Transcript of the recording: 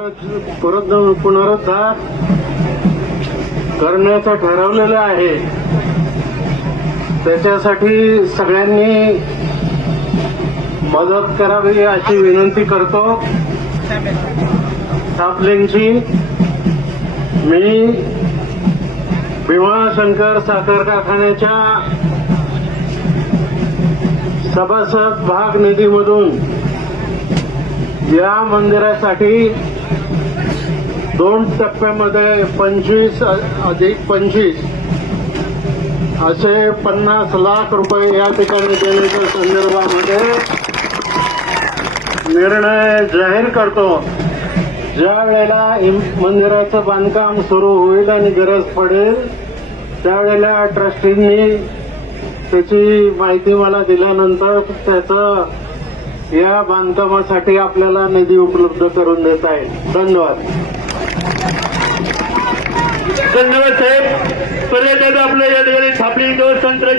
पुनरुद्ध- पुनरुद्धार करण्याचं ठरवलेलं आहे. त्याच्यासाठी सगळ्यांनी मदत करावी अशी विनंती करतो. सापलेंची मी भीमाशंकर साखर कारखान्याच्या सभासद भाग निधीमधून या मंदिरासाठी दोन टप्प्यामध्ये पंचवीस अधिक पंचवीस असे पन्नास लाख रुपये या ठिकाणी देण्याच्या संदर्भामध्ये निर्णय जाहीर करतो. ज्या वेळेला मंदिराचं बांधकाम सुरू होईल आणि गरज पडेल त्यावेळेला ट्रस्टींनी त्याची माहिती मला दिल्यानंतर त्याचं या बांधकामासाठी आपल्याला निधी उपलब्ध करून देता येईल. धन्यवाद. धन्यवाद साहेब. पर्यटक आपल्या या ठिकाणी थापली तंत्र